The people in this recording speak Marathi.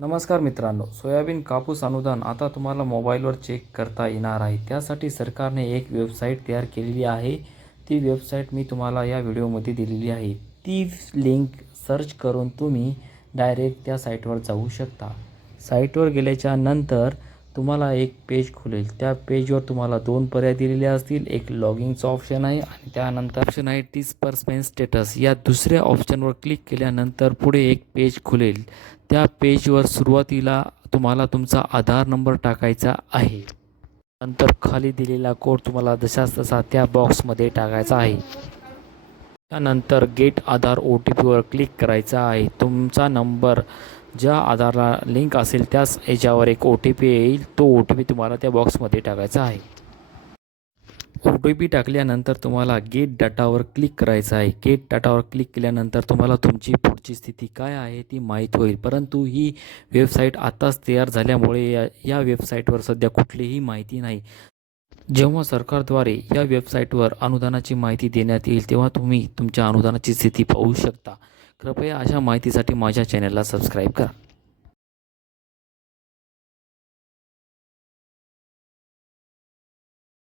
नमस्कार मित्रांनो सोयाबीन कापूस अनुदान आता तुम्हाला मोबाईलवर चेक करता येणार आहे. त्यासाठी सरकारने एक वेबसाईट तयार केलेली आहे. ती वेबसाईट मी तुम्हाला या व्हिडिओमध्ये दिलेली आहे. ती लिंक सर्च करून तुम्ही डायरेक्ट त्या साईटवर जाऊ शकता. साईटवर गेल्याच्यानंतर तुम्हाला एक पेज खुलेल. त्या पेजवर तुम्हाला दोन पर्याय दिलेले असतील. एक लॉगिंगचं ऑप्शन आहे आणि त्यानंतर ऑप्शन आहे डिस्पर्समेंट स्टेटस या दुसऱ्या ऑप्शनवर क्लिक केल्यानंतर पुढे एक पेज खुलेल. त्या पेजवर सुरुवातीला तुम्हाला तुमचा आधार नंबर टाकायचा आहे. नंतर खाली दिलेला कोड तुम्हाला जशाच तसा त्या बॉक्समध्ये टाकायचा आहे. त्यानंतर गेट आधार ओ टी पीवर क्लिक करायचा आहे. तुमचा नंबर ज्या आधारला लिंक असेल त्याच याच्यावर एक ओ टी पी येईल. तो ओ टी पी तुम्हाला त्या बॉक्समध्ये टाकायचा आहे. ओ टी पी टाकल्यानंतर तुम्हाला गेट डाटावर क्लिक करायचं आहे. गेट डाटावर क्लिक केल्यानंतर तुम्हाला तुमची पुढची स्थिती काय आहे ती माहीत होईल. परंतु ही वेबसाईट आताच तयार झाल्यामुळे या या वेबसाईटवर सध्या कुठलीही माहिती नाही. जेव्हा सरकारद्वारे या वेबसाईटवर अनुदानाची माहिती देण्यात येईल तेव्हा तुम्ही तुमच्या अनुदानाची स्थिती पाहू शकता. कृपया अशा माहितीसाठी माझ्या चॅनलला सबस्क्राईब करा.